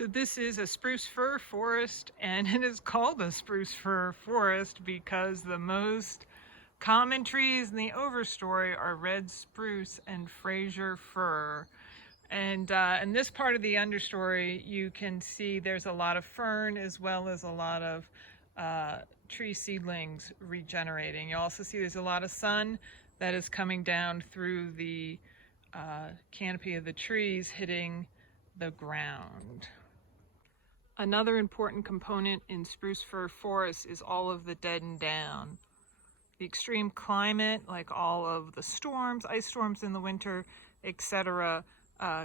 So this is a spruce fir forest, and it is called a spruce fir forest because the most common trees in the overstory are red spruce and FRAZIER fir. And in this part of the understory, you can see there's a lot of fern as well as a lot of tree seedlings regenerating. You also see there's a lot of sun that is coming down through the canopy of the trees, hitting the ground. Another important component in spruce fir forest is all of the dead and down. The extreme climate, like all of the storms, ice storms in the winter, etc.,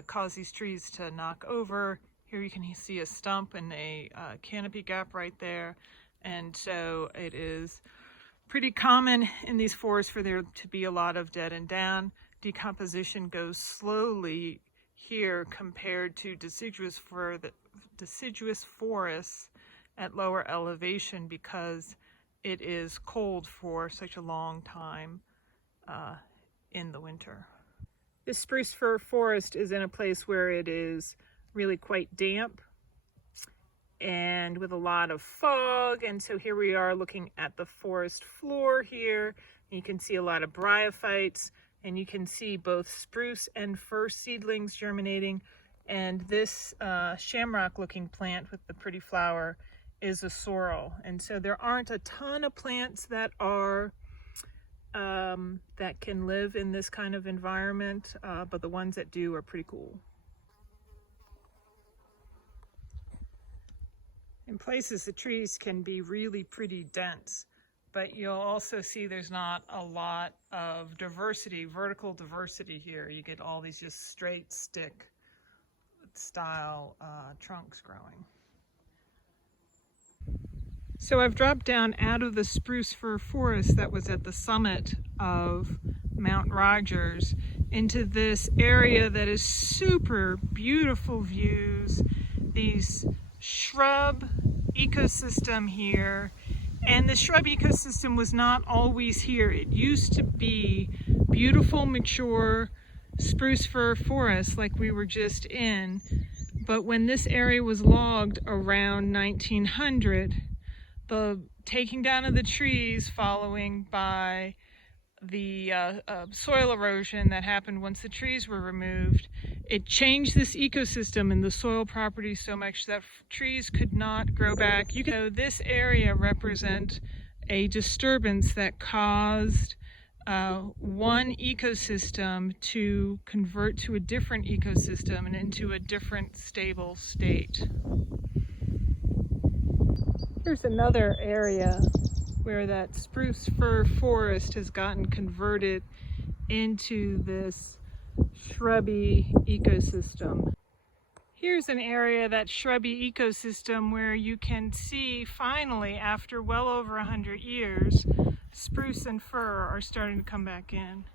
cause these trees to knock over. Here you can see a stump and a canopy gap right there. And so it is pretty common in these forests for there to be a lot of dead and down. Decomposition goes slowly here compared to deciduous forests at lower elevation because it is cold for such a long time in the winter. This spruce fir forest is in a place where it is really quite damp and with a lot of fog, and so here we are looking at the forest floor here. You can see a lot of bryophytes, and you can see both spruce and fir seedlings germinating. And this shamrock looking plant with the pretty flower is a sorrel. And so there aren't a ton of plants that are that can live in this kind of environment, but the ones that do are pretty cool. In places the trees can be really pretty dense, but you'll also see there's not a lot of diversity, vertical diversity here. You get all these just straight stick style trunks growing. So I've dropped down out of the spruce fir forest that was at the summit of Mount Rogers into this area that is super beautiful views, these shrub ecosystem here. And the shrub ecosystem was not always here. It used to be beautiful, mature spruce fir forest like we were just in. But when this area was logged around 1900, the taking down of the trees following by the soil erosion that happened once the trees were removed, it changed this ecosystem and the soil properties so much that trees could not grow back. So this area represents a disturbance that caused one ecosystem to convert to a different ecosystem and into a different stable state. Here's another area where that spruce fir forest has gotten converted into this shrubby ecosystem. Here's an area, that shrubby ecosystem, where you can see finally, after well over 100 years, spruce and fir are starting to come back in.